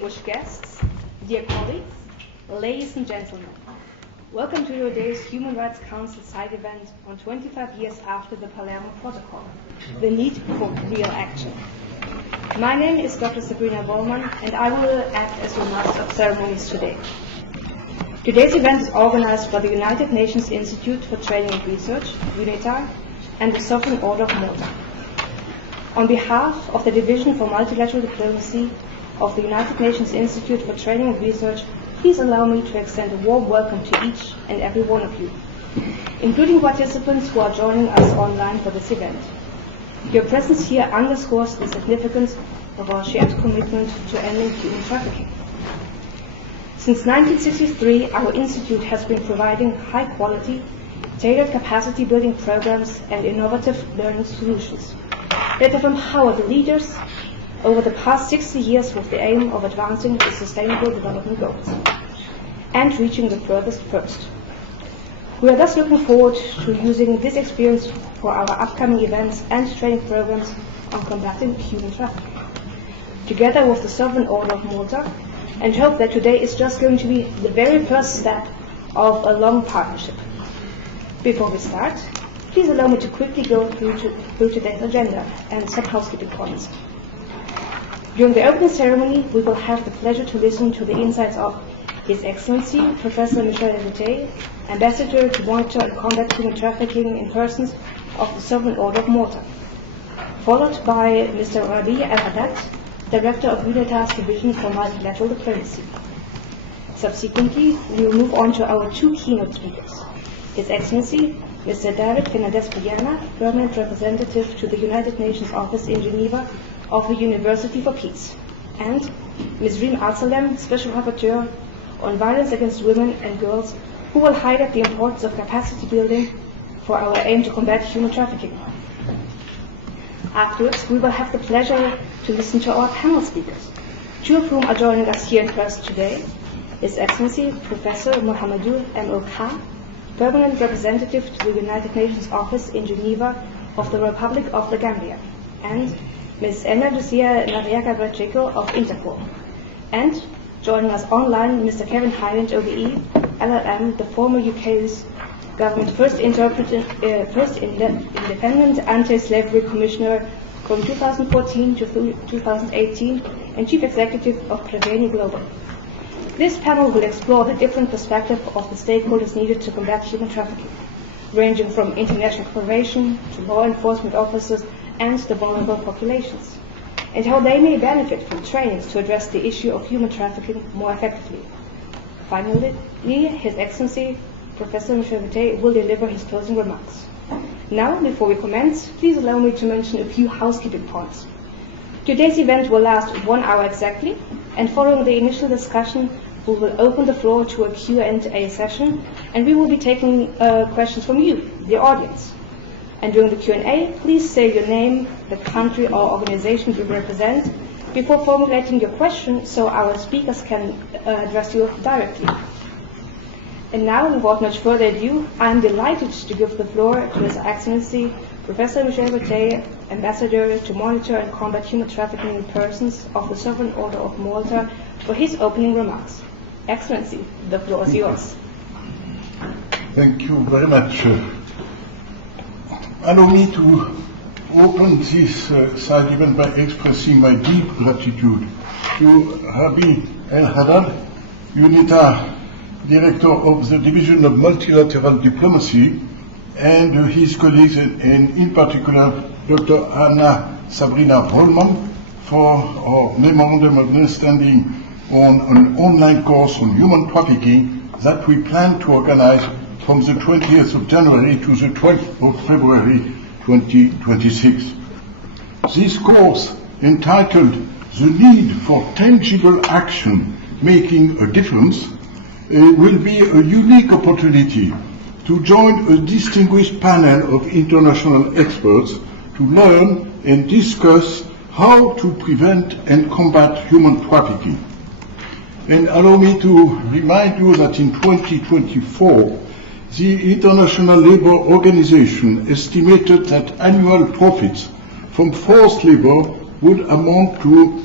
Distinguished guests, dear colleagues, ladies and gentlemen, welcome to today's Human Rights Council side event on 25 years after the Palermo Protocol, the need for real action. My name is Dr. Sabrina Wollmann, and I will act as your Master of Ceremonies today. Today's event is organized by the United Nations Institute for Training and Research, UNITAR, and the Sovereign Order of Malta. On behalf of the Division for Multilateral Diplomacy of the United Nations Institute for Training and Research, please allow me to extend a warm welcome to each and every one of you, including participants who are joining us online for this event. Your presence here underscores the significance of our shared commitment to ending human trafficking. Since 1963, our institute has been providing high-quality, tailored capacity-building programs and innovative learning solutions that have empowered the leaders over the past 60 years with the aim of advancing the Sustainable Development Goals and reaching the furthest first. We are thus looking forward to using this experience for our upcoming events and training programs on combating human trafficking, together with the Sovereign Order of Malta, and hope that today is just going to be the very first step of a long partnership. Before we start, please allow me to quickly go through today's agenda and some housekeeping points. During the opening ceremony, we will have the pleasure to listen to the insights of His Excellency, Professor Michel Herité, Ambassador to Monitor and Combat Human Trafficking in Persons of the Sovereign Order of Malta, followed by Mr. Rabi El-Haddad, Director of UNITAR's Division for Multilateral Diplomacy. Subsequently, we will move on to our two keynote speakers, His Excellency, Mr. David Fernandez-Piana, Permanent Representative to the United Nations Office in Geneva of the University for Peace, and Ms. Reem Al-Salem, Special Rapporteur on Violence Against Women and Girls, who will highlight the importance of capacity building for our aim to combat human trafficking. Afterwards, we will have the pleasure to listen to our panel speakers, two of whom are joining us here in person today, His Excellency Professor Mohamedou M.O.K., Permanent Representative to the United Nations Office in Geneva of the Republic of the Gambia, and Ms. Ena Lucia Nariaka-Pacheco of Interpol, and joining us online, Mr. Kevin Hyland, OBE, LLM, the former UK's government first independent anti-slavery commissioner from 2014 to 2018, and chief executive of Preveni Global. This panel will explore the different perspectives of the stakeholders needed to combat human trafficking, ranging from international cooperation to law enforcement officers and the vulnerable populations, and how they may benefit from trainings to address the issue of human trafficking more effectively. Finally, His Excellency Professor Michel Herité will deliver his closing remarks. Now, before we commence, please allow me to mention a few housekeeping points. Today's event will last 1 hour exactly, and following the initial discussion, we will open the floor to a Q&A session, and we will be taking questions from you, the audience. And during the Q&A, please say your name, the country or organization you represent, before formulating your question so our speakers can address you directly. And now, without much further ado, I am delighted to give the floor to His Excellency Professor Michel Herité, Ambassador to Monitor and Combat Human Trafficking in Persons of the Sovereign Order of Malta, for his opening remarks. Excellency, the floor is yours. Thank you very much. Allow me to open this side event by expressing my deep gratitude to Rabi El-Haddad, UNITAR Director of the Division of Multilateral Diplomacy, and his colleagues, and in particular Dr. Anna Sabrina Wollmann, for our memorandum of understanding on an online course on human trafficking that we plan to organize from the 20th of January to the 12th of February 2026. This course, entitled The Need for Tangible Action Making a Difference, will be a unique opportunity to join a distinguished panel of international experts to learn and discuss how to prevent and combat human trafficking. And allow me to remind you that in 2024, the International Labour Organization estimated that annual profits from forced labor would amount to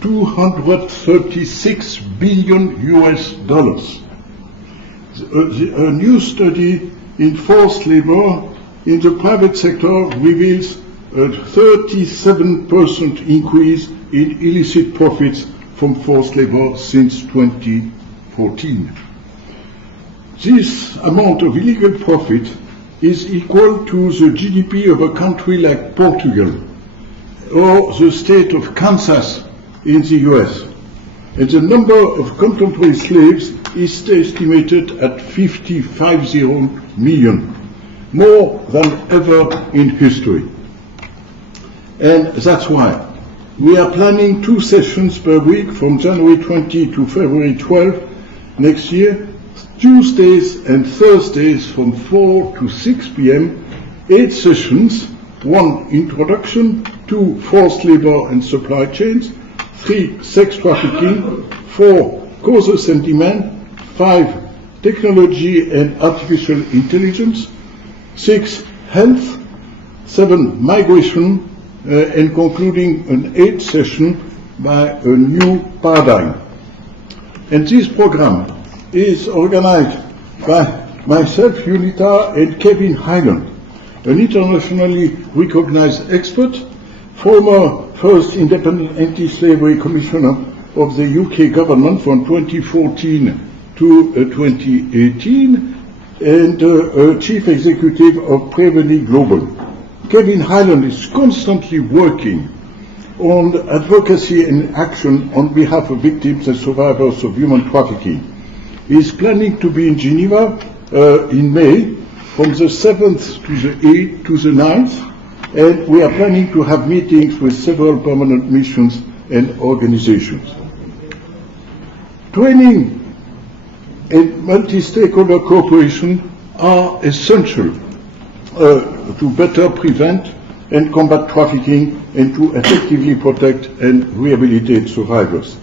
$236 billion US. A new study in forced labor in the private sector reveals a 37% increase in illicit profits from forced labor since 2014. This amount of illegal profit is equal to the GDP of a country like Portugal or the state of Kansas in the US. And the number of contemporary slaves is estimated at 55 million, more than ever in history. And that's why we are planning 2 sessions per week from January 20 to February 12 next year, Tuesdays and Thursdays from 4 to 6 p.m., 8 sessions, 1 introduction, 2 forced labor and supply chains, 3 sex trafficking, 4 causes and demand, 5 technology and artificial intelligence, 6 health, 7 migration, and concluding an 8th session by a new paradigm. And this program is organized by myself, UNITAR, and Kevin Hyland, an internationally recognized expert, former first independent anti-slavery commissioner of the UK government from 2014 to 2018, and chief executive of Preveny Global. Kevin Hyland is constantly working on advocacy and action on behalf of victims and survivors of human trafficking. He is planning to be in Geneva in May, from the 7th to the 8th to the 9th, and we are planning to have meetings with several permanent missions and organizations. Training and multi-stakeholder cooperation are essential to better prevent and combat trafficking and to effectively protect and rehabilitate survivors.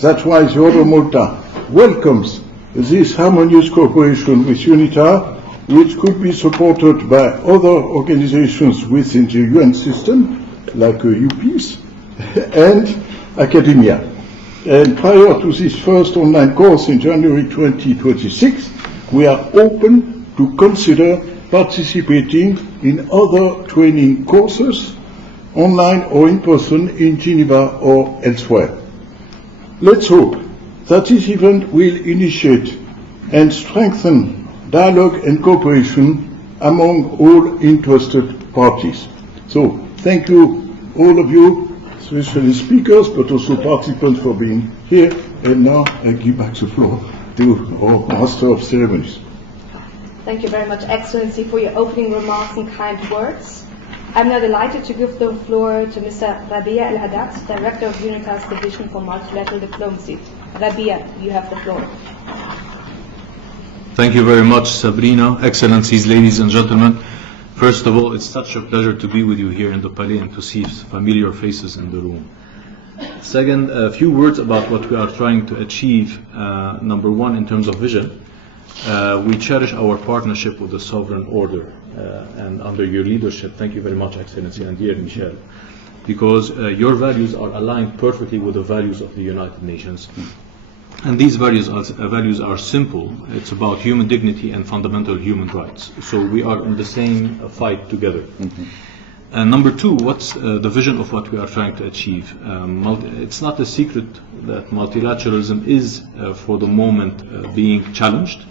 That's why the Order of Malta welcomes this harmonious cooperation with UNITAR, which could be supported by other organizations within the UN system, like UPeace, and academia. And prior to this first online course in January 2026, we are open to consider participating in other training courses, online or in person, in Geneva or elsewhere. Let's hope that this event will initiate and strengthen dialogue and cooperation among all interested parties. So, thank you, all of you, especially speakers, but also participants, for being here. And now I give back the floor to our Master of Ceremonies. Thank you very much, Excellency, for your opening remarks and kind words. I'm now delighted to give the floor to Mr. Rabia El-Haddad, Director of UNITAR's Division for Multilateral Diplomacy. Rabia, you have the floor. Thank you very much, Sabrina. Excellencies, ladies and gentlemen. First of all, it's such a pleasure to be with you here in the Palais and to see familiar faces in the room. Second, a few words about what we are trying to achieve. Number one, in terms of vision. We cherish our partnership with the Sovereign Order, and under your leadership, thank you very much, Excellency, and dear Michel, because your values are aligned perfectly with the values of the United Nations. And these values are simple. It's about human dignity and fundamental human rights. So we are in the same fight together. Mm-hmm. And number two, what's the vision of what we are trying to achieve? It's not a secret that multilateralism is, for the moment, being challenged.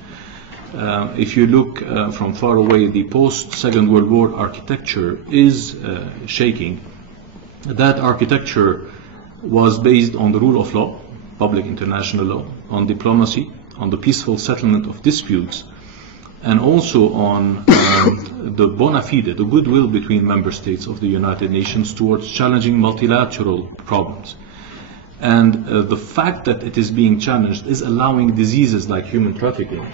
If you look from far away, the post-Second World War architecture is shaking. That architecture was based on the rule of law, public international law, on diplomacy, on the peaceful settlement of disputes, and also on the bona fide, the goodwill between member states of the United Nations towards challenging multilateral problems. And the fact that it is being challenged is allowing diseases like human trafficking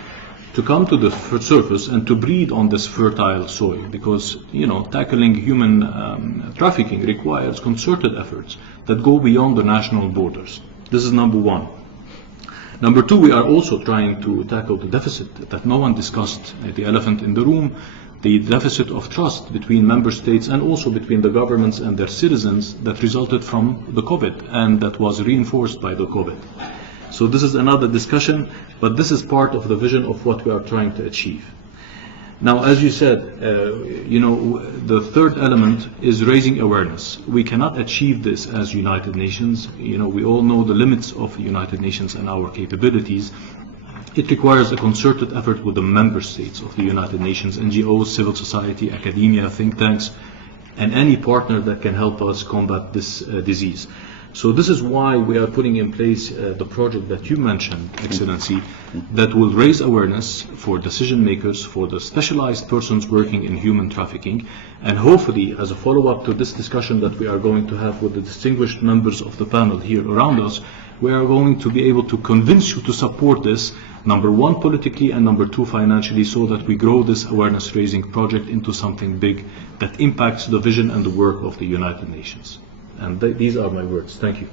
to come to the surface and to breed on this fertile soil, because tackling human trafficking requires concerted efforts that go beyond the national borders. This is number one. Number two, we are also trying to tackle the deficit that no one discussed, the elephant in the room, the deficit of trust between member states and also between the governments and their citizens that resulted from the COVID and that was reinforced by the COVID. So this is another discussion, but this is part of the vision of what we are trying to achieve. Now, as you said, the third element is raising awareness. We cannot achieve this as United Nations. We all know the limits of the United Nations and our capabilities. It requires a concerted effort with the member states of the United Nations, NGOs, civil society, academia, think tanks, and any partner that can help us combat this disease. So this is why we are putting in place the project that you mentioned, Excellency, that will raise awareness for decision makers, for the specialized persons working in human trafficking, and hopefully, as a follow-up to this discussion that we are going to have with the distinguished members of the panel here around us, we are going to be able to convince you to support this, number one, politically, and number two, financially, so that we grow this awareness-raising project into something big that impacts the vision and the work of the United Nations. And these are my words. Thank you.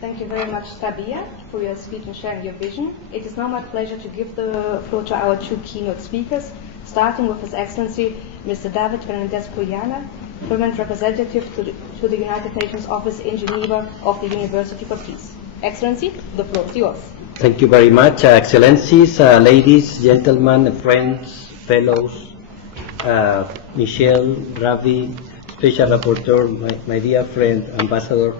Thank you very much, Sabia, for your speech and sharing your vision. It is now my pleasure to give the floor to our two keynote speakers, starting with His Excellency Mr. David Fernandez-Cuyana, permanent representative to the United Nations Office in Geneva of the University for Peace. Excellency, the floor is yours. Thank you very much, Excellencies, ladies, gentlemen, friends, fellows, Michelle, Ravi, Special Rapporteur, my dear friend, Ambassador,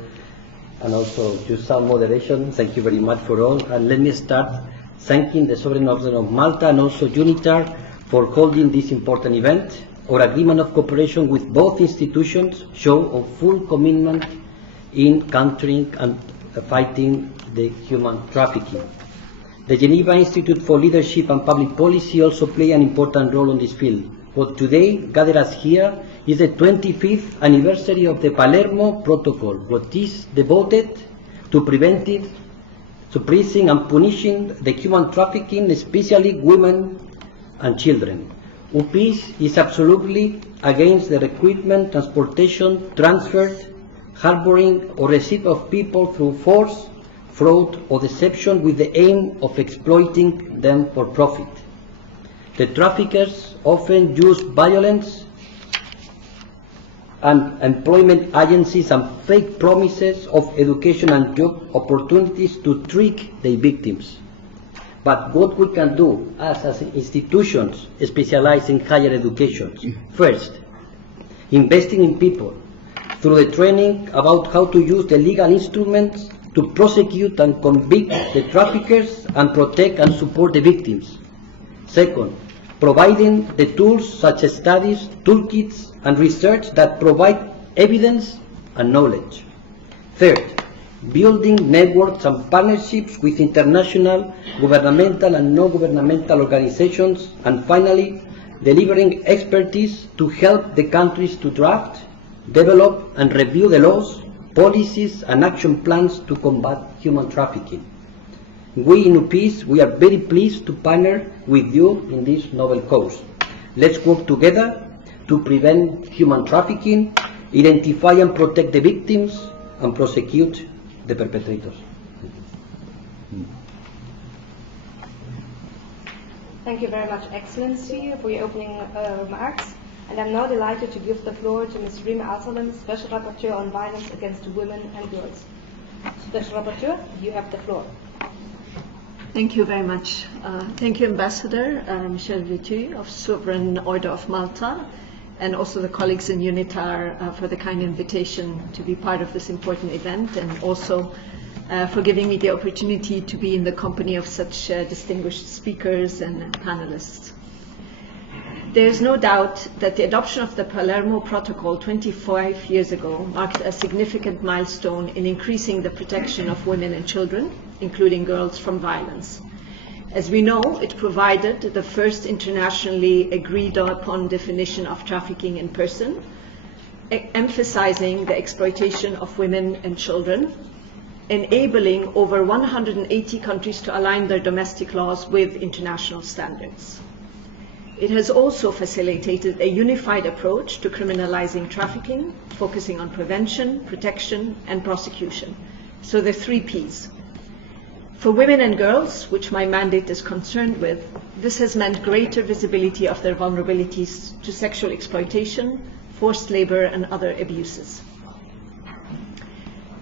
and also just some moderation. Thank you very much for all. And let me start thanking the Sovereign Order of Malta and also UNITAR for holding this important event. Our agreement of cooperation with both institutions show a full commitment in countering and fighting the human trafficking. The Geneva Institute for Leadership and Public Policy also play an important role on this field. What today gathered us here is the 25th anniversary of the Palermo Protocol, what is devoted to preventing, suppressing and punishing the human trafficking, especially women and children. UPIS is absolutely against the recruitment, transportation, transfer, harboring or receipt of people through force, fraud or deception with the aim of exploiting them for profit. The traffickers often use violence and employment agencies and fake promises of education and job opportunities to trick their victims. But what we can do as institutions specialized in higher education, first, investing in people through the training about how to use the legal instruments to prosecute and convict the traffickers and protect and support the victims. Second, providing the tools such as studies, toolkits, and research that provide evidence and knowledge. Third, building networks and partnerships with international, governmental, and non-governmental organizations. And finally, delivering expertise to help the countries to draft, develop, and review the laws, policies, and action plans to combat human trafficking. We in UPIS, we are very pleased to partner with you in this novel cause. Let's work together to prevent human trafficking, identify and protect the victims, and prosecute the perpetrators. Thank you very much, Excellency, for your opening remarks. And I'm now delighted to give the floor to Ms. Rima Al-Salam, Special Rapporteur on Violence Against Women and Girls. Special Rapporteur, you have the floor. Thank you very much. Thank you, Ambassador Michel Vitu of Sovereign Order of Malta, and also the colleagues in UNITAR for the kind invitation to be part of this important event, and also for giving me the opportunity to be in the company of such distinguished speakers and panelists. There is no doubt that the adoption of the Palermo Protocol 25 years ago marked a significant milestone in increasing the protection of women and children, including girls, from violence. As we know, it provided the first internationally agreed upon definition of trafficking in person, emphasizing the exploitation of women and children, enabling over 180 countries to align their domestic laws with international standards. It has also facilitated a unified approach to criminalizing trafficking, focusing on prevention, protection, and prosecution. So the 3 Ps. For women and girls, which my mandate is concerned with, this has meant greater visibility of their vulnerabilities to sexual exploitation, forced labor, and other abuses.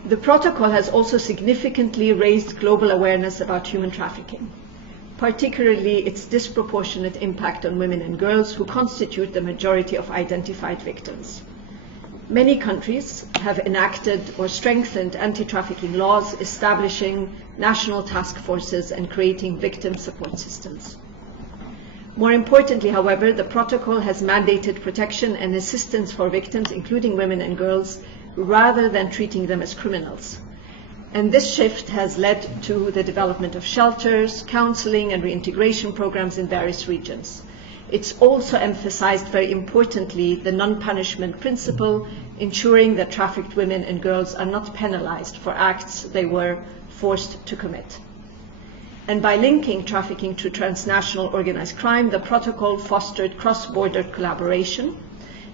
The protocol has also significantly raised global awareness about human trafficking, particularly its disproportionate impact on women and girls who constitute the majority of identified victims. Many countries have enacted or strengthened anti-trafficking laws, establishing national task forces and creating victim support systems. More importantly, however, the protocol has mandated protection and assistance for victims, including women and girls, rather than treating them as criminals. And this shift has led to the development of shelters, counseling, and reintegration programs in various regions. It's also emphasized, very importantly, the non-punishment principle, ensuring that trafficked women and girls are not penalized for acts they were forced to commit. And by linking trafficking to transnational organized crime, the protocol fostered cross-border collaboration.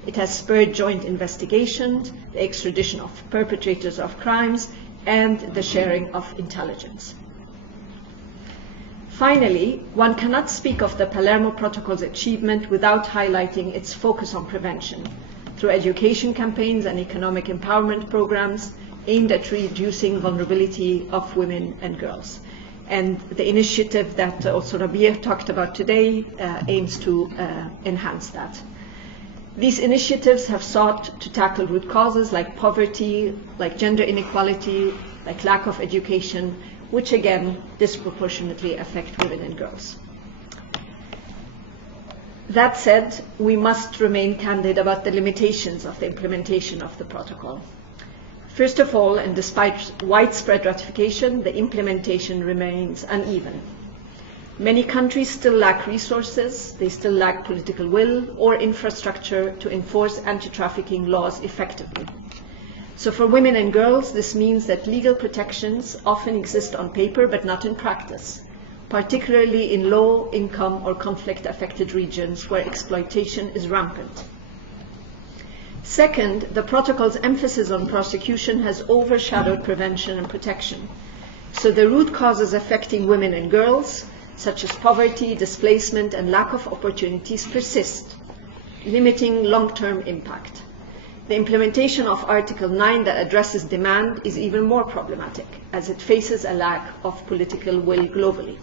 It has spurred joint investigations, the extradition of perpetrators of crimes, and the sharing of intelligence. Finally, one cannot speak of the Palermo Protocol's achievement without highlighting its focus on prevention through education campaigns and economic empowerment programs aimed at reducing vulnerability of women and girls. And the initiative that also Rabia talked about today aims to enhance that. These initiatives have sought to tackle root causes like poverty, like gender inequality, like lack of education, which again disproportionately affect women and girls. That said, we must remain candid about the limitations of the implementation of the protocol. First of all, and despite widespread ratification, the implementation remains uneven. Many countries still lack resources, they still lack political will or infrastructure to enforce anti-trafficking laws effectively. So for women and girls, this means that legal protections often exist on paper but not in practice, particularly in low-income or conflict-affected regions where exploitation is rampant. Second, the protocol's emphasis on prosecution has overshadowed prevention and protection. So the root causes affecting women and girls, such as poverty, displacement, and lack of opportunities, persist, limiting long-term impact. The implementation of Article 9 that addresses demand is even more problematic, as it faces a lack of political will globally.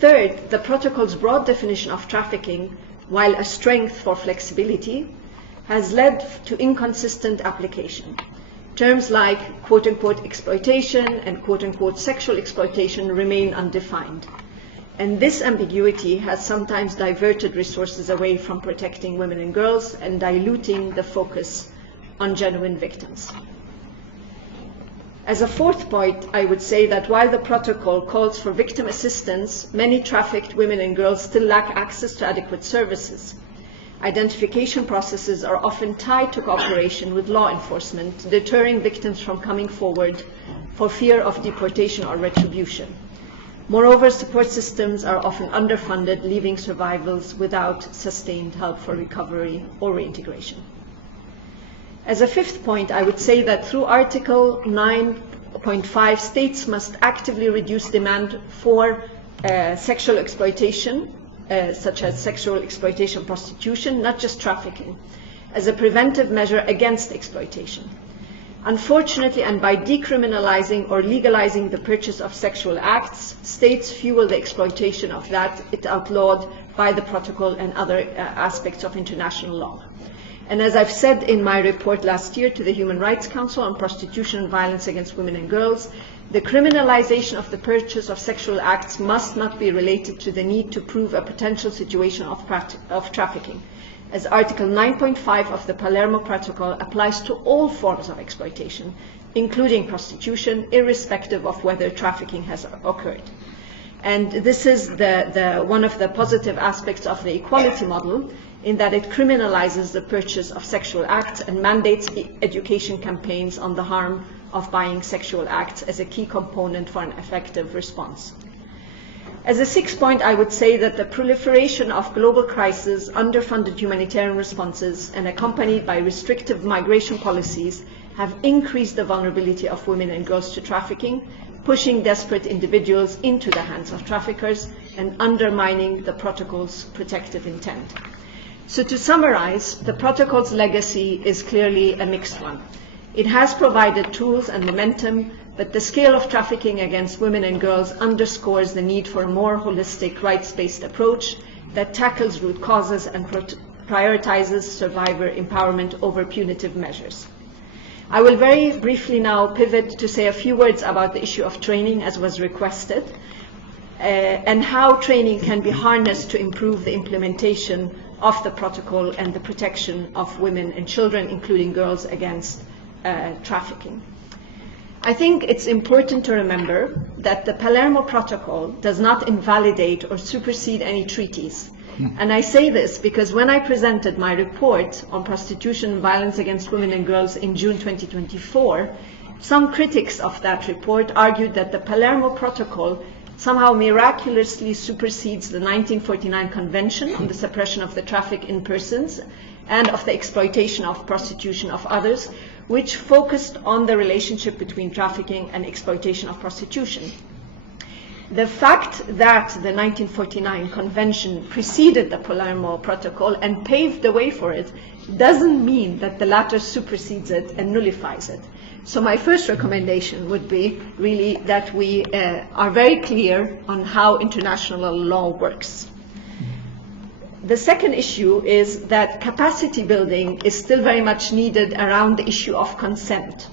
Third, the protocol's broad definition of trafficking, while a strength for flexibility, has led to inconsistent application. Terms like quote-unquote exploitation and quote-unquote sexual exploitation remain undefined. And this ambiguity has sometimes diverted resources away from protecting women and girls and diluting the focus on genuine victims. As a fourth point, I would say that while the protocol calls for victim assistance, many trafficked women and girls still lack access to adequate services. Identification processes are often tied to cooperation with law enforcement, deterring victims from coming forward for fear of deportation or retribution. Moreover, support systems are often underfunded, leaving survivors without sustained help for recovery or reintegration. As a fifth point, I would say that through Article 9.5, states must actively reduce demand for sexual exploitation, such as sexual exploitation, prostitution, not just trafficking, as a preventive measure against exploitation. Unfortunately, and by decriminalizing or legalizing the purchase of sexual acts, states fuel the exploitation of that it outlawed by the protocol and other aspects of international law. And as I've said in my report last year to the Human Rights Council on prostitution and violence against women and girls, the criminalization of the purchase of sexual acts must not be related to the need to prove a potential situation of trafficking, as Article 9.5 of the Palermo Protocol applies to all forms of exploitation, including prostitution, irrespective of whether trafficking has occurred. And this is one of the positive aspects of the equality model, in that it criminalizes the purchase of sexual acts and mandates education campaigns on the harm of buying sexual acts as a key component for an effective response. As a sixth point, I would say that the proliferation of global crises, underfunded humanitarian responses, and accompanied by restrictive migration policies have increased the vulnerability of women and girls to trafficking, pushing desperate individuals into the hands of traffickers and undermining the protocol's protective intent. So to summarize, the protocol's legacy is clearly a mixed one. It has provided tools and momentum, but the scale of trafficking against women and girls underscores the need for a more holistic, rights-based approach that tackles root causes and prioritizes survivor empowerment over punitive measures. I will very briefly now pivot to say a few words about the issue of training, as was requested, and how training can be harnessed to improve the implementation of the protocol and the protection of women and children, including girls, against trafficking. I think it's important to remember that the Palermo Protocol does not invalidate or supersede any treaties. And I say this because when I presented my report on prostitution and violence against women and girls in June 2024, some critics of that report argued that the Palermo Protocol somehow miraculously supersedes the 1949 Convention on the Suppression of the Traffic in Persons and of the Exploitation of Prostitution of Others, which focused on the relationship between trafficking and exploitation of prostitution. The fact that the 1949 Convention preceded the Palermo Protocol and paved the way for it doesn't mean that the latter supersedes it and nullifies it. So my first recommendation would be really that we are very clear on how international law works. The second issue is that capacity building is still very much needed around the issue of consent.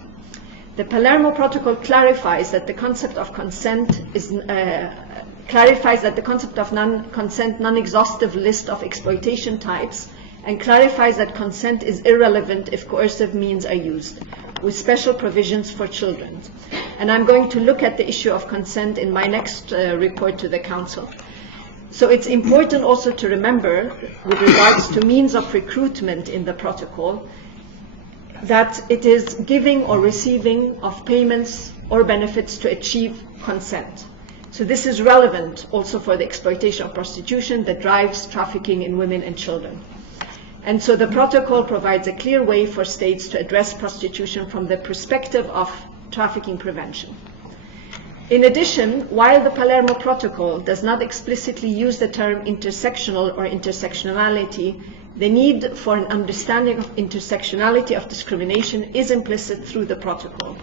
The Palermo Protocol clarifies that the concept of consent is non-consent, non-exhaustive list of exploitation types, and clarifies that consent is irrelevant if coercive means are used, with special provisions for children. And I'm going to look at the issue of consent in my next report to the Council. So it's important also to remember, with regards to means of recruitment in the protocol, that it is giving or receiving of payments or benefits to achieve consent. So this is relevant also for the exploitation of prostitution that drives trafficking in women and children. And so the protocol provides a clear way for states to address prostitution from the perspective of trafficking prevention. In addition, while the Palermo Protocol does not explicitly use the term intersectional or intersectionality, the need for an understanding of intersectionality of discrimination is implicit through the protocol.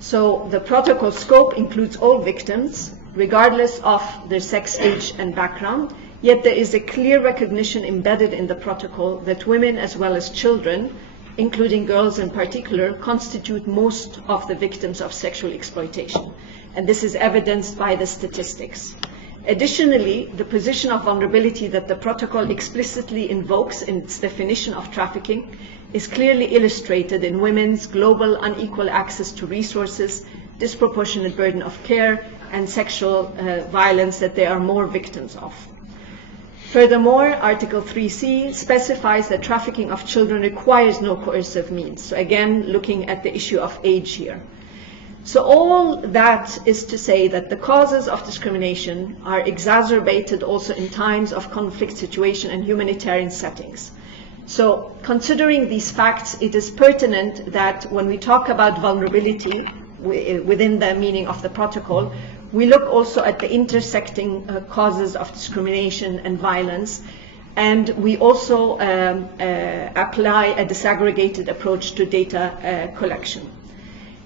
So the protocol scope includes all victims, regardless of their sex, age, and background, yet there is a clear recognition embedded in the protocol that women as well as children, including girls in particular, constitute most of the victims of sexual exploitation. And this is evidenced by the statistics. Additionally, the position of vulnerability that the protocol explicitly invokes in its definition of trafficking is clearly illustrated in women's global unequal access to resources, disproportionate burden of care, and sexual violence that they are more victims of. Furthermore, Article 3C specifies that trafficking of children requires no coercive means. So again, looking at the issue of age here. So all that is to say that the causes of discrimination are exacerbated also in times of conflict situation and humanitarian settings. So considering these facts, it is pertinent that when we talk about vulnerability within the meaning of the protocol, we look also at the intersecting causes of discrimination and violence, and we also apply a disaggregated approach to data collection.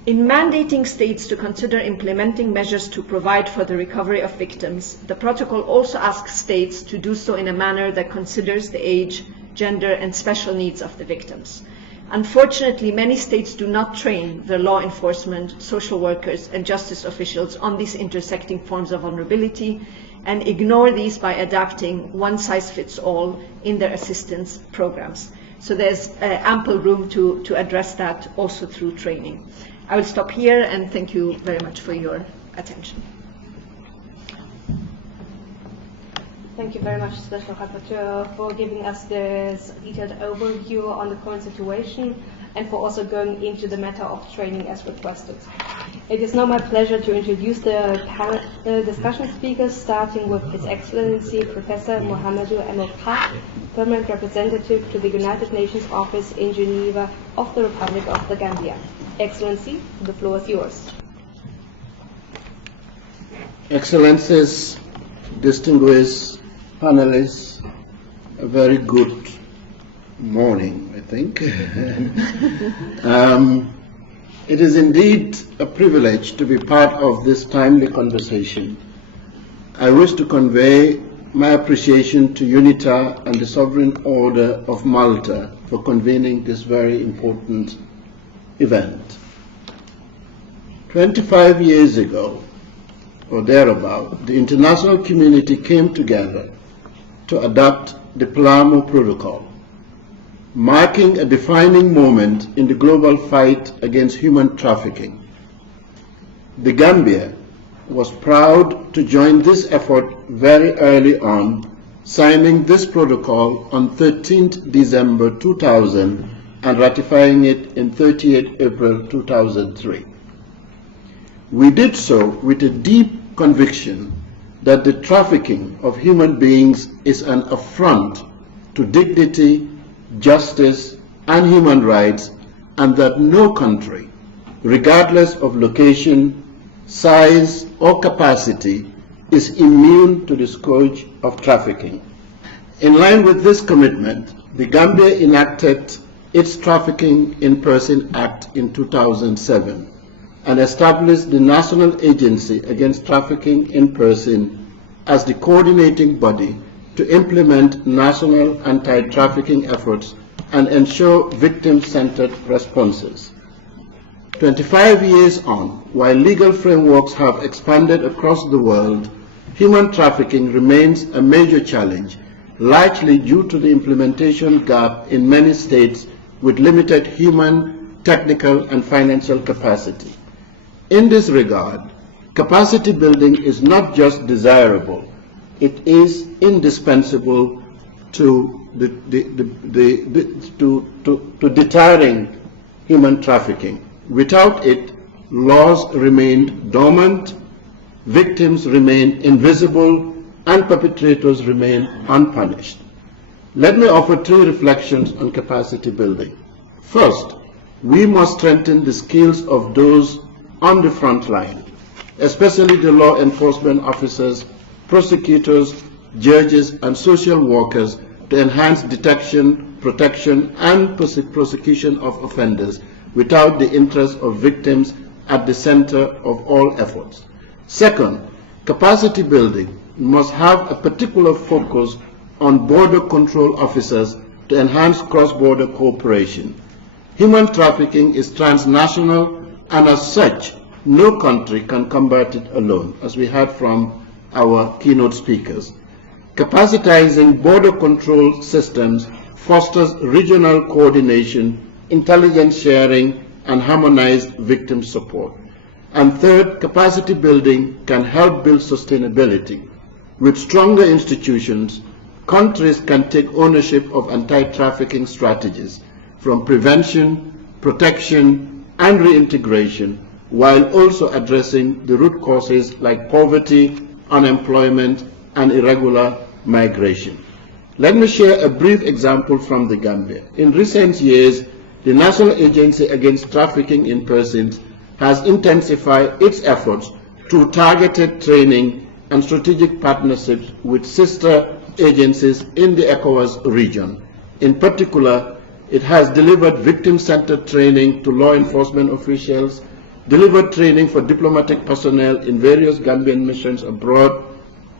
In mandating states to consider implementing measures to provide for the recovery of victims, the protocol also asks states to do so in a manner that considers the age, gender, and special needs of the victims. Unfortunately, many states do not train their law enforcement, social workers, and justice officials on these intersecting forms of vulnerability and ignore these by adapting one-size-fits-all in their assistance programs. So there's ample room to address that also through training. I will stop here and thank you very much for your attention. Thank you very much, Special Rapporteur, for giving us this detailed overview on the current situation and for also going into the matter of training as requested. It is now my pleasure to introduce the panel discussion speakers, starting with His Excellency Professor Mohamedou Emokha, Permanent Representative to the United Nations Office in Geneva of the Republic of the Gambia. Excellency, the floor is yours. Excellencies, distinguished panelists, a very good morning, I think. It is indeed a privilege to be part of this timely conversation. I wish to convey my appreciation to UNITAR and the Sovereign Order of Malta for convening this very important event. 25 years ago, or thereabout, the international community came together to adopt the Palermo Protocol, marking a defining moment in the global fight against human trafficking. The Gambia was proud to join this effort very early on, signing this protocol on 13th December 2000 and ratifying it in 30th April 2003. We did so with a deep conviction that the trafficking of human beings is an affront to dignity, justice, and human rights, and that no country, regardless of location, size, or capacity, is immune to the scourge of trafficking. In line with this commitment, the Gambia enacted its Trafficking in Person Act in 2007 and established the National Agency Against Trafficking in Person as the coordinating body to implement national anti-trafficking efforts and ensure victim-centered responses. 25 years on, while legal frameworks have expanded across the world, human trafficking remains a major challenge, largely due to the implementation gap in many states with limited human, technical, and financial capacity. In this regard, capacity building is not just desirable, it is indispensable to deterring human trafficking. Without it, laws remain dormant, victims remain invisible, and perpetrators remain unpunished. Let me offer 3 reflections on capacity building. First, we must strengthen the skills of those on the front line, especially the law enforcement officers, prosecutors, judges, and social workers, to enhance detection, protection, and prosecution of offenders without the interest of victims at the center of all efforts. Second, capacity building must have a particular focus on border control officers to enhance cross-border cooperation. Human trafficking is transnational, and as such, no country can combat it alone, as we heard from our keynote speakers. Capacitizing border control systems fosters regional coordination, intelligence sharing, and harmonized victim support. And third, capacity building can help build sustainability. With stronger institutions, countries can take ownership of anti-trafficking strategies, from prevention, protection, and reintegration, while also addressing the root causes like poverty, unemployment, and irregular migration. Let me share a brief example from the Gambia. In recent years, the National Agency Against Trafficking in Persons has intensified its efforts through targeted training and strategic partnerships with sister agencies in the ECOWAS region. In particular, it has delivered victim-centered training to law enforcement officials, delivered training for diplomatic personnel in various Gambian missions abroad,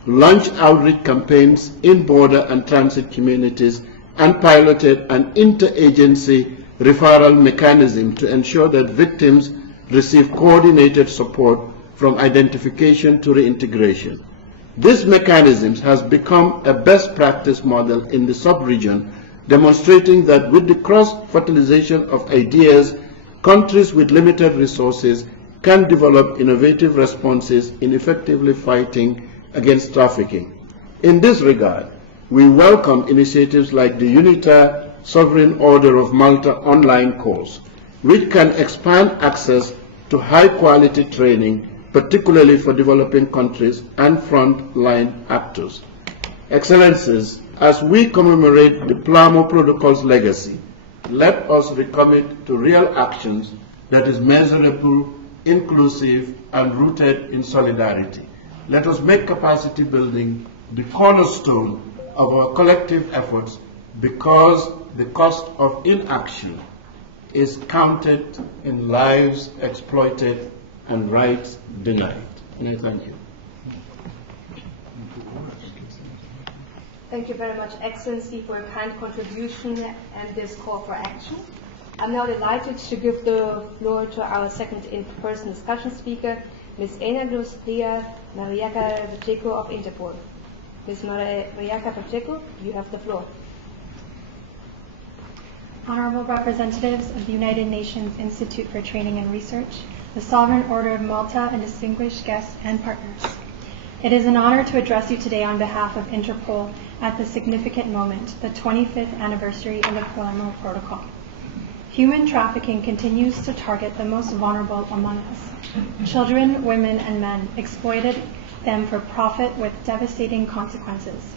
launched outreach campaigns in border and transit communities, and piloted an interagency referral mechanism to ensure that victims receive coordinated support from identification to reintegration. This mechanism has become a best practice model in the sub-region, demonstrating that with the cross-fertilization of ideas, countries with limited resources can develop innovative responses in effectively fighting against trafficking. In this regard, we welcome initiatives like the UNITAR Sovereign Order of Malta online course, which can expand access to high-quality training, particularly for developing countries and front-line actors. Excellencies, as we commemorate the Palermo Protocol's legacy, let us recommit to real actions that is measurable, inclusive, and rooted in solidarity. let us make capacity building the cornerstone of our collective efforts, because the cost of inaction is counted in lives exploited and rights denied. And I thank you. Thank you very much, Excellency, for your kind contribution and this call for action. I'm now delighted to give the floor to our second in-person discussion speaker, Ms. Ana Lucia Mariaca Pacheco of Interpol. Ms. Mariaca Pacheco, you have the floor. Honorable representatives of the United Nations Institute for Training and Research, the Sovereign Order of Malta, and distinguished guests and partners. It is an honor to address you today on behalf of Interpol at this significant moment, the 25th anniversary of the Palermo Protocol. Human trafficking continues to target the most vulnerable among us. Children, women, and men, exploited them for profit with devastating consequences.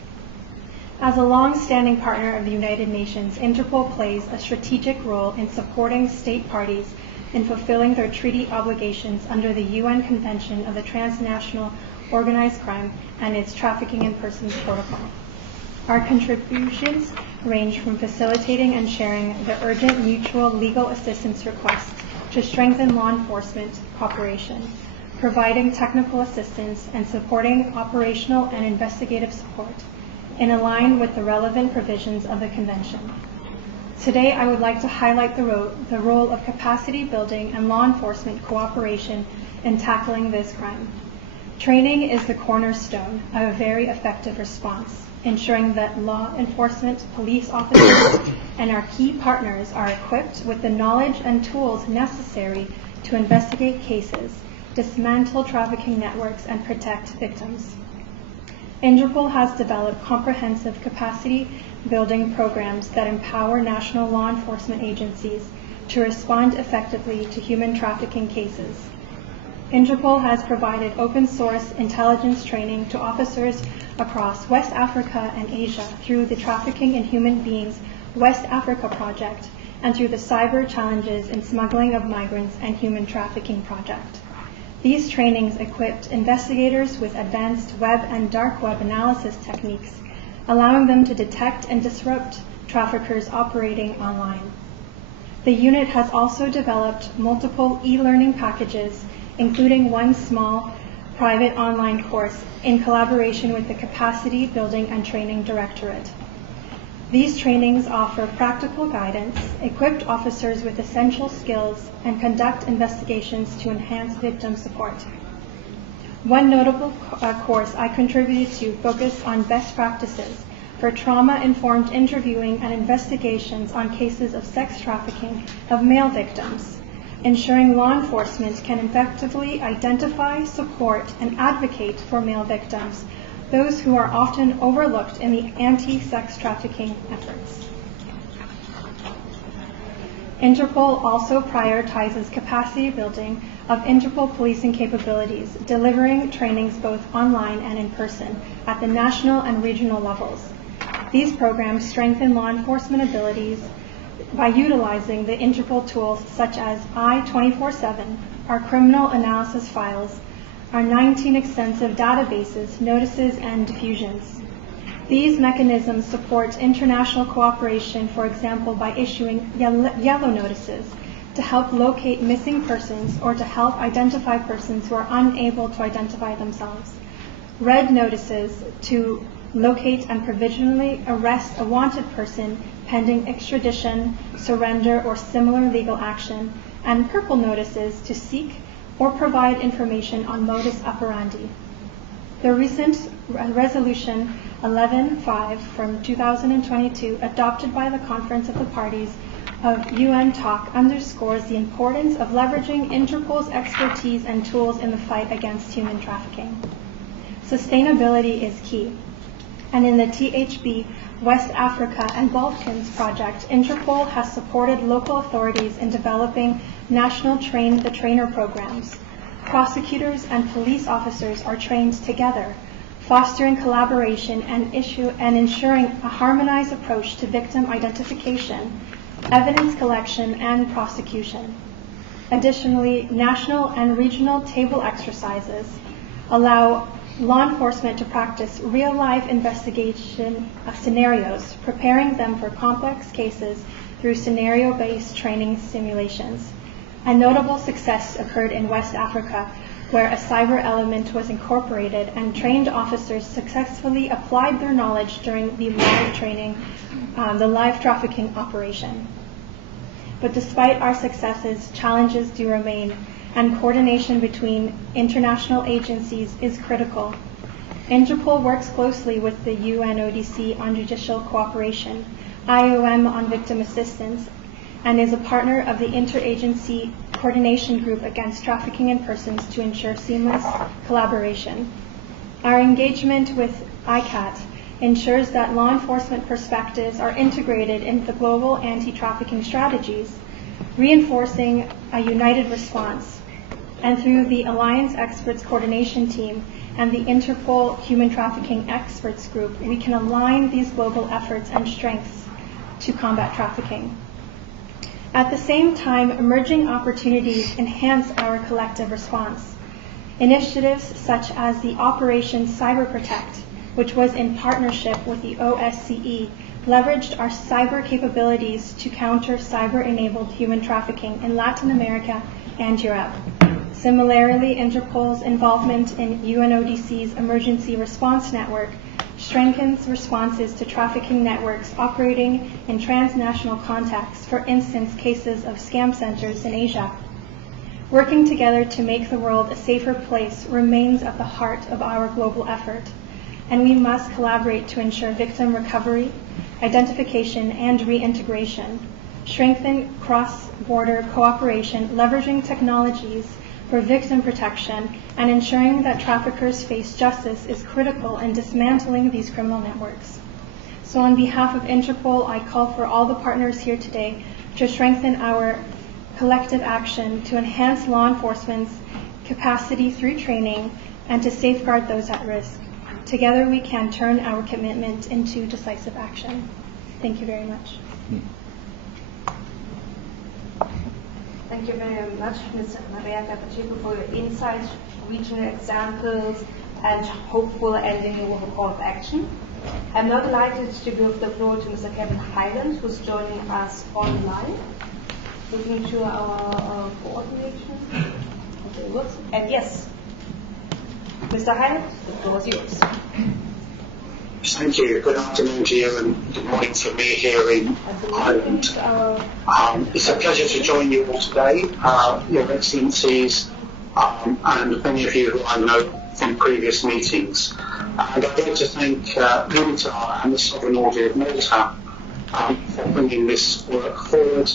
As a long-standing partner of the United Nations, Interpol plays a strategic role in supporting state parties in fulfilling their treaty obligations under the UN Convention of the Transnational Organized Crime and its Trafficking in Persons Protocol. Our contributions range from facilitating and sharing the urgent mutual legal assistance requests to strengthen law enforcement cooperation, providing technical assistance, and supporting operational and investigative support in line with the relevant provisions of the Convention. Today, I would like to highlight the role of capacity building and law enforcement cooperation in tackling this crime. Training is the cornerstone of a very effective response, ensuring that law enforcement, police officers, and our key partners are equipped with the knowledge and tools necessary to investigate cases, dismantle trafficking networks, and protect victims. Interpol has developed comprehensive capacity building programs that empower national law enforcement agencies to respond effectively to human trafficking cases. Interpol has provided open source intelligence training to officers across West Africa and Asia through the Trafficking in Human Beings West Africa Project and through the Cyber Challenges in Smuggling of Migrants and Human Trafficking Project. These trainings equipped investigators with advanced web and dark web analysis techniques, allowing them to detect and disrupt traffickers operating online. The unit has also developed multiple e-learning packages, including one small private online course in collaboration with the Capacity Building and Training Directorate. These trainings offer practical guidance, equip officers with essential skills, and conduct investigations to enhance victim support. One notable course I contributed to focused on best practices for trauma-informed interviewing and investigations on cases of sex trafficking of male victims, ensuring law enforcement can effectively identify, support, and advocate for male victims, those who are often overlooked in the anti-sex trafficking efforts. Interpol also prioritizes capacity building of Interpol policing capabilities, delivering trainings both online and in person at the national and regional levels. These programs strengthen law enforcement abilities by utilizing the Interpol tools such as I-24/7, our criminal analysis files, our 19 extensive databases, notices, and diffusions. These mechanisms support international cooperation, for example, by issuing yellow notices to help locate missing persons or to help identify persons who are unable to identify themselves. Red notices to locate and provisionally arrest a wanted person pending extradition, surrender, or similar legal action, and purple notices to seek or provide information on modus operandi. The recent Resolution 11.5 from 2022, adopted by the Conference of the Parties of UN TAC, underscores the importance of leveraging Interpol's expertise and tools in the fight against human trafficking. Sustainability is key, and in the THB West Africa and Balkans project, Interpol has supported local authorities in developing national train-the-trainer programs. Prosecutors and police officers are trained together, fostering collaboration and ensuring a harmonized approach to victim identification, evidence collection, and prosecution. Additionally, national and regional table exercises allow law enforcement to practice real-life investigation scenarios, preparing them for complex cases through scenario-based training simulations. A notable success occurred in West Africa, where a cyber element was incorporated and trained officers successfully applied their knowledge during the live trafficking operation. But despite our successes, challenges do remain, and coordination between international agencies is critical. Interpol works closely with the UNODC on judicial cooperation, IOM on victim assistance, and is a partner of the Interagency Coordination Group Against Trafficking in Persons to ensure seamless collaboration. Our engagement with ICAT ensures that law enforcement perspectives are integrated into the global anti-trafficking strategies, reinforcing a united response. And through the Alliance Experts Coordination Team and the Interpol Human Trafficking Experts Group, we can align these global efforts and strengths to combat trafficking. At the same time, emerging opportunities enhance our collective response. Initiatives such as the Operation Cyber Protect, which was in partnership with the OSCE, leveraged our cyber capabilities to counter cyber-enabled human trafficking in Latin America and Europe. Similarly, Interpol's involvement in UNODC's Emergency Response Network strengthens responses to trafficking networks operating in transnational contexts, for instance, cases of scam centers in Asia. Working together to make the world a safer place remains at the heart of our global effort, and we must collaborate to ensure victim recovery, identification, and reintegration, strengthen cross-border cooperation, leveraging technologies for victim protection, and ensuring that traffickers face justice is critical in dismantling these criminal networks. So on behalf of Interpol, I call for all the partners here today to strengthen our collective action to enhance law enforcement's capacity through training and to safeguard those at risk. Together we can turn our commitment into decisive action. Thank you very much. Thank you very much, Ms. Maria Capacico, for your insights, regional examples, and hopeful ending with a call of action. I'm now delighted to give the floor to Mr. Kevin Highland, who's joining us online. Looking to our coordination. Okay, whoops. And yes, Mr. Highland, the floor is yours. Thank you. Good afternoon to you and good morning to me here in Ireland. It's a pleasure to join you all today, Your Excellencies, and many of you who I know from previous meetings. And I'd like to thank UNITAR and the Sovereign Order of Malta for bringing this work forward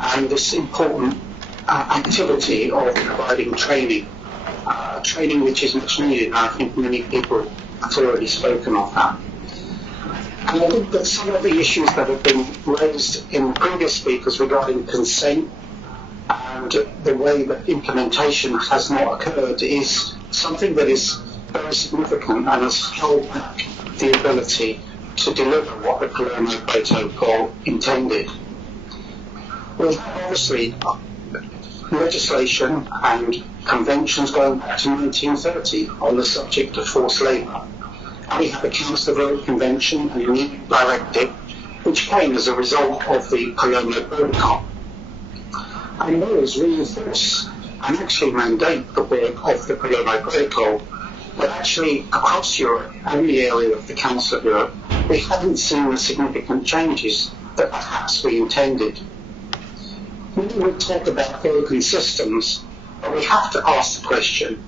and this important activity of providing training. Training which is much needed, and I think many people have already spoken of that. And I think that some of the issues that have been raised in previous speakers regarding consent and the way that implementation has not occurred is something that is very significant and has held back the ability to deliver what the Palermo Protocol intended. We have obviously legislation and conventions going back to 1930 on the subject of forced labour. And we have the Council of Europe Convention and the UNITAR Directive, which came as a result of the Palermo Protocol. And those reinforce and actually mandate the work of the Palermo Protocol, but actually across Europe and the area of the Council of Europe, we haven't seen the significant changes that perhaps we intended. We talk about broken systems, but we have to ask the question,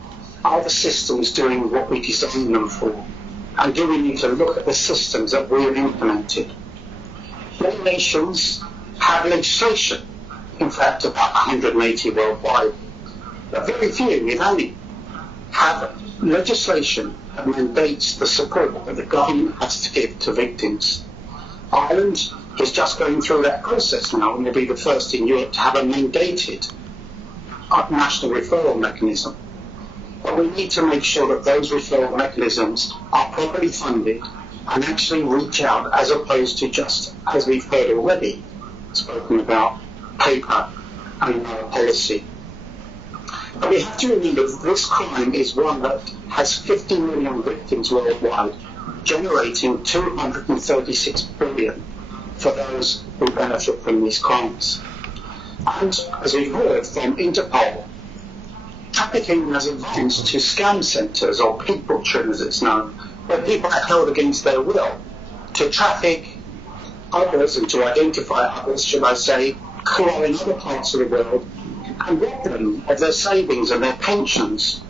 are the systems doing what we designed them for? And do we need to look at the systems that we have implemented? Many nations have legislation, in fact about 180 worldwide, but very few, if any, have legislation that mandates the support that the government has to give to victims. Ireland is just going through that process now and will be the first in Europe to have a mandated national referral mechanism. But we need to make sure that those referral mechanisms are properly funded and actually reach out, as opposed to just, as we've heard already, spoken about paper and policy. But we have to remember that this crime is one that has 50 million victims worldwide, generating 236 billion for those who benefit from these crimes. And as we've heard from Interpol, trafficking has advanced to scam centres, or people trim as it's known, where people are held against their will to traffic others and to identify others, should I say, who are in other parts of the world, and rob them of their savings and their pensions.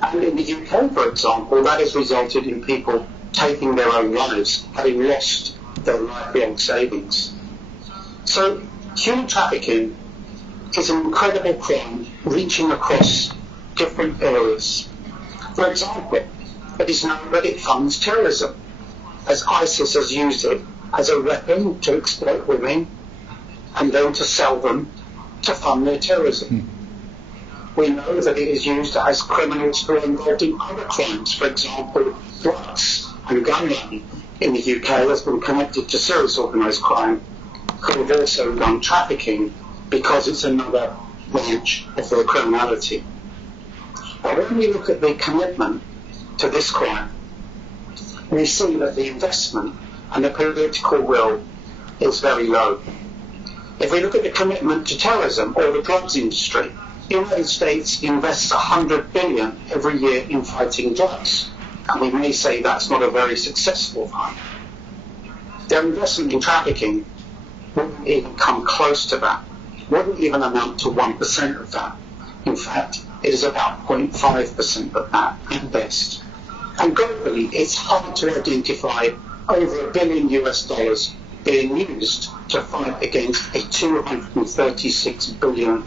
And in the UK, for example, that has resulted in people taking their own lives, having lost their lifelong savings. So human trafficking is an incredible crime reaching across different areas. For example, it is known that it funds terrorism, as ISIS has used it as a weapon to exploit women and then to sell them to fund their terrorism. We know that it is used as criminals who are involved in other crimes. For example, drugs and gunmen in the UK has been connected to serious organised crime, who have also done trafficking because it's another branch of their criminality. But when we look at the commitment to this crime, we see that the investment and the political will is very low. If we look at the commitment to terrorism or the drugs industry, the United States invests $100 billion every year in fighting drugs, and we may say that's not a very successful fight. Their investment in trafficking wouldn't even come close to that, wouldn't even amount to 1% of that. In fact, it is about 0.5% of that at best. And globally, it's hard to identify over $1 billion US being used to fight against a $236 billion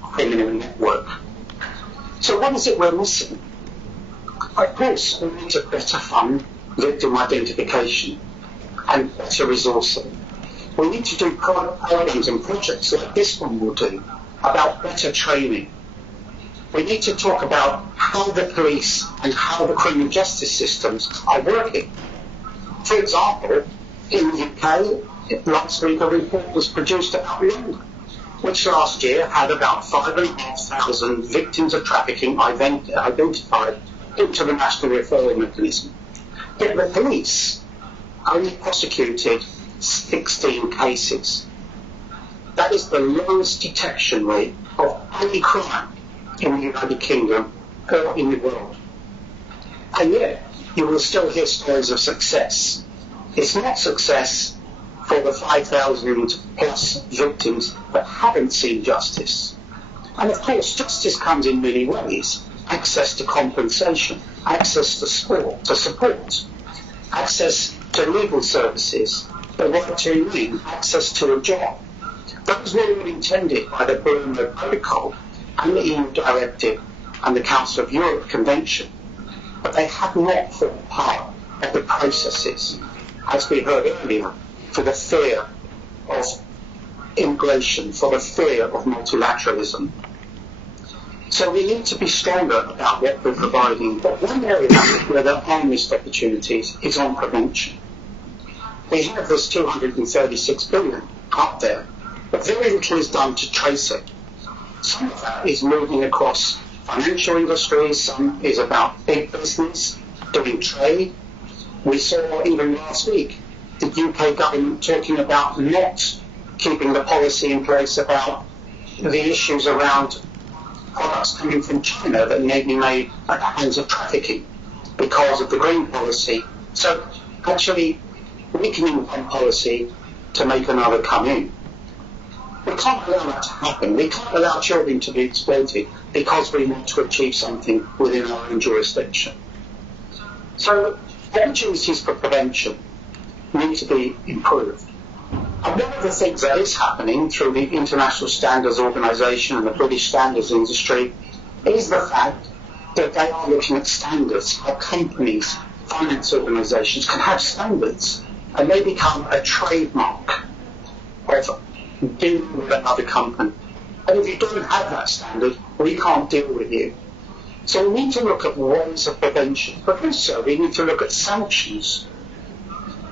criminal network. So what is it we're missing? Of course, we need to better fund victim identification and better resourcing. We need to do programs and projects like this one will do about better training. We need to talk about how the police and how the criminal justice systems are working. For example, in the UK, last week a report was produced about London, which last year had about 5,500 victims of trafficking identified into the national referral mechanism. Yet the police only prosecuted 16 cases. That is the lowest detection rate of any crime in the United Kingdom or in the world. And yet, you will still hear stories of success. It's not success for the 5,000 plus victims that haven't seen justice. And of course, justice comes in many ways. Access to compensation, access to support, access to legal services, the right to remain, access to a job. Those were all intended by the Palermo Protocol and the EU Directive and the Council of Europe Convention, but they have not formed part of the processes, as we heard earlier, for the fear of immigration, for the fear of multilateralism. So we need to be stronger about what we're providing, but one area where there are missed opportunities is on prevention. We have this 236 billion up there, but very little is done to trace it. Some of that is moving across financial industries, some is about big business, doing trade. We saw even last week the UK government talking about not keeping the policy in place about the issues around products coming from China that may be made at the hands of trafficking because of the green policy. So actually weakening one policy to make another come in. We can't allow that to happen. We can't allow children to be exploited because we want to achieve something within our own jurisdiction. So opportunities for prevention need to be improved. And one of the things that is happening through the International Standards Organisation and the British Standards industry is the fact that they are looking at standards, how companies, finance organisations can have standards, and they become a trademark of dealing with another company. And if you don't have that standard, we can't deal with you. So we need to look at ways of prevention, but also we need to look at sanctions.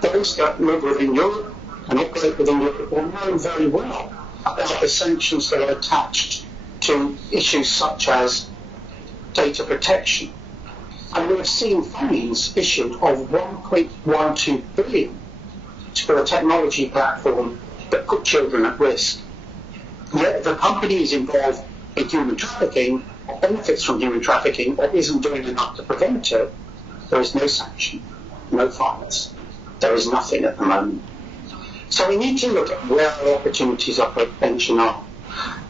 Those that live within Europe and operate within Europe will know very well about the sanctions that are attached to issues such as data protection. And we have seen fines issued of 1.12 billion for a technology platform that put children at risk. Yet the companies involved in human trafficking or benefits from human trafficking or isn't doing enough to prevent it, there is no sanction, no fines. There is nothing at the moment. So we need to look at where our opportunities of prevention are.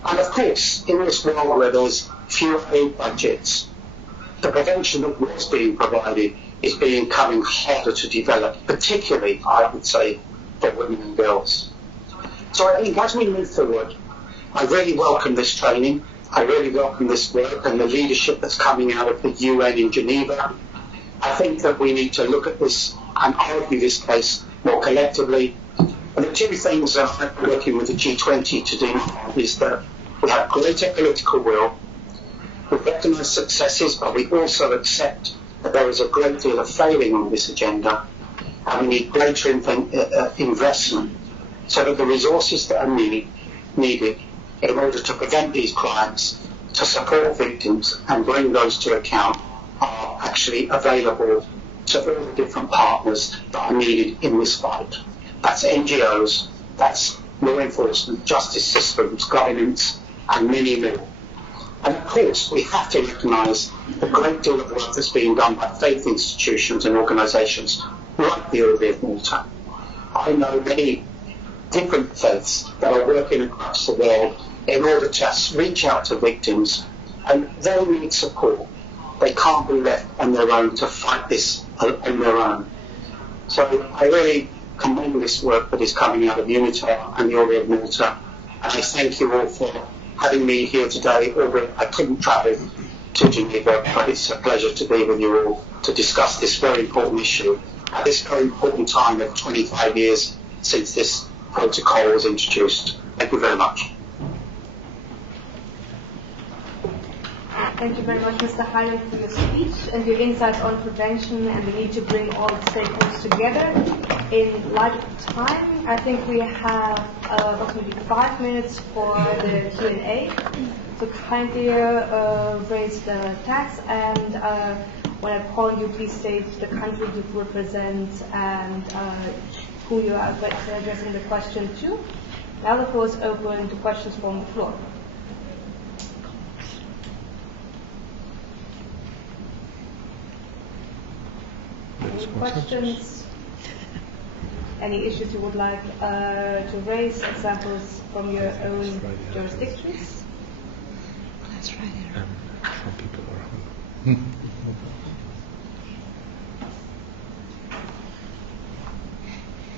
And of course, in this world where there's fewer aid budgets, the prevention that was being provided is becoming harder to develop, particularly, I would say, for women and girls. So I think as we move forward, I really welcome this training. I really welcome this work and the leadership that's coming out of the UN in Geneva. I think that we need to look at this and argue this case more collectively. And the two things that I'm working with the G20 to do is that we have greater political will, we recognise successes, but we also accept that there is a great deal of failing on this agenda, and we need greater investment so that the resources that are needed in order to prevent these crimes, to support victims and bring those to account are actually available to all the different partners that are needed in this fight. That's NGOs, that's law enforcement, justice systems, governments, and many more. And of course, we have to recognise the great deal of work that's being done by faith institutions and organisations like the Order of Malta. I know many different faiths that are working across the world in order to reach out to victims, and they need support. They can't be left on their own to fight this on their own. So I really commend this work that is coming out of UNITAR and the Order of Malta, and I thank you all for having me here today, although I couldn't travel to Geneva, but it's a pleasure to be with you all to discuss this very important issue at this very important time of 25 years since this protocol was introduced. Thank you very much. Thank you very much, Mr. Hayek, for your speech and your insights on prevention and the need to bring all the stakeholders together. In light of time, I think we have approximately 5 minutes for the Q&A. So kindly raise the tags, and when I call you, please state the country you represent and who you are addressing the question to. Now the floor is open to questions from the floor. Any questions? Any issues you would like to raise? Examples from your own jurisdictions? That's right. Some people are.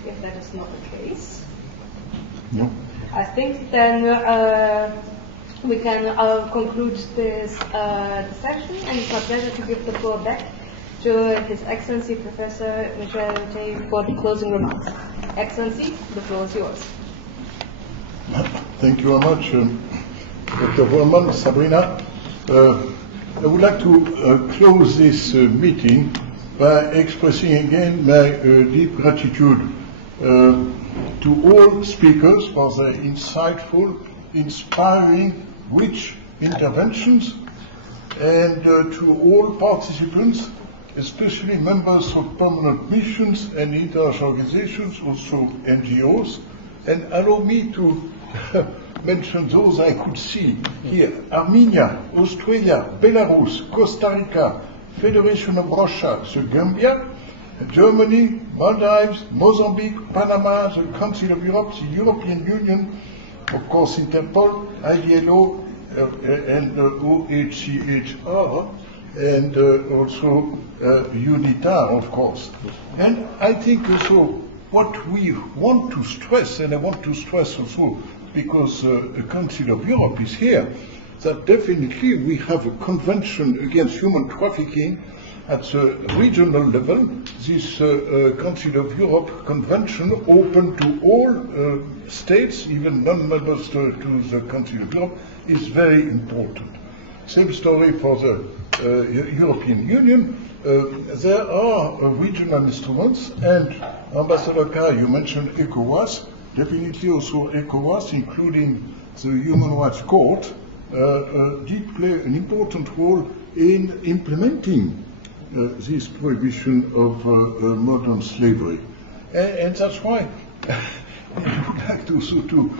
If that is not the case, No. I think then we can conclude this session, and it's my pleasure to give the floor back to His Excellency Professor Michel Tay for the closing remarks. Excellency, the floor is yours. Thank you very much, Dr. Vorman, Sabrina. I would like to close this meeting by expressing again my deep gratitude to all speakers for their insightful, inspiring, rich interventions, and to all participants, especially members of permanent missions and international organizations, also NGOs. And allow me to mention those I could see here: Armenia, Australia, Belarus, Costa Rica, Federation of Russia, the Gambia, Germany, Maldives, Mozambique, Panama, the Council of Europe, the European Union, of course Interpol, ILO, and OHCHR, and also UNITAR, of course. And I think also what we want to stress, and I want to stress also because the Council of Europe is here, that definitely we have a convention against human trafficking at the regional level. This Council of Europe convention open to all states, even non-members to the Council of Europe, is very important. Same story for the European Union. There are regional instruments, and Ambassador Kai, you mentioned ECOWAS, definitely also ECOWAS, including the Human Rights Court, did play an important role in implementing this prohibition of modern slavery. And that's why I would like also to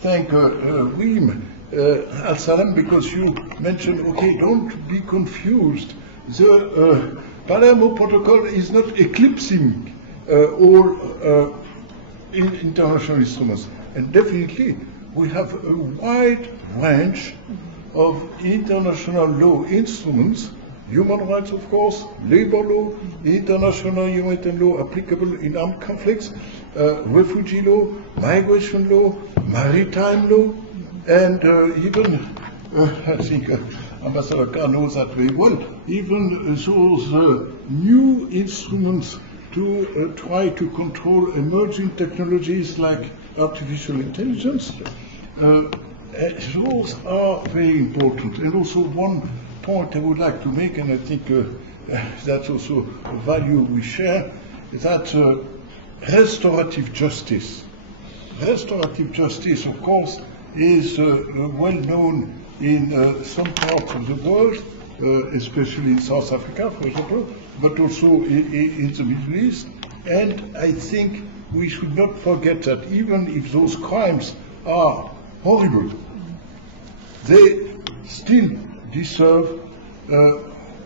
thank William Al-Salam, because you mentioned, okay, don't be confused. The Palermo Protocol is not eclipsing all international instruments. And definitely, we have a wide range of international law instruments, human rights, of course, labor law, international humanitarian law applicable in armed conflicts, refugee law, migration law, maritime law, and even, I think Ambassador Carr knows that very well, even those new instruments to try to control emerging technologies like artificial intelligence. Those are very important. And also one point I would like to make, and I think that's also a value we share, is that restorative justice. Restorative justice, of course, is well known in some parts of the world, especially in South Africa, for example, but also in the Middle East. And I think we should not forget that even if those crimes are horrible, they still deserve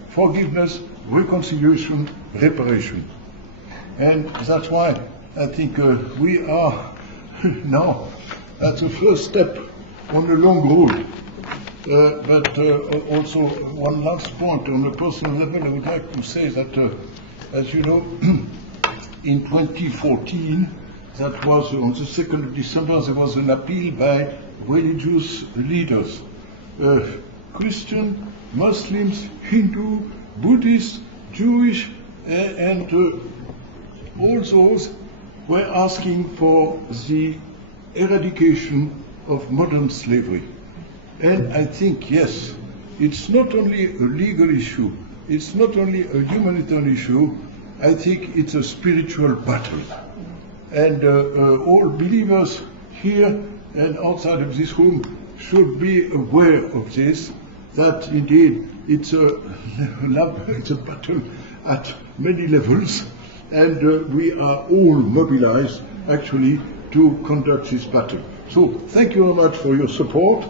forgiveness, reconciliation, reparation. And that's why I think we are now at the first step on a long road. But also one last point on a personal level, I would like to say that, as you know, in 2014, that was on the 2nd of December, there was an appeal by religious leaders, Christian, Muslims, Hindu, Buddhist, Jewish, and all those were asking for the eradication of modern slavery. And I think, yes, it's not only a legal issue, it's not only a humanitarian issue, I think it's a spiritual battle. And all believers here and outside of this room should be aware of this, that indeed it's a battle at many levels, and we are all mobilized actually to conduct this battle. So thank you very much for your support.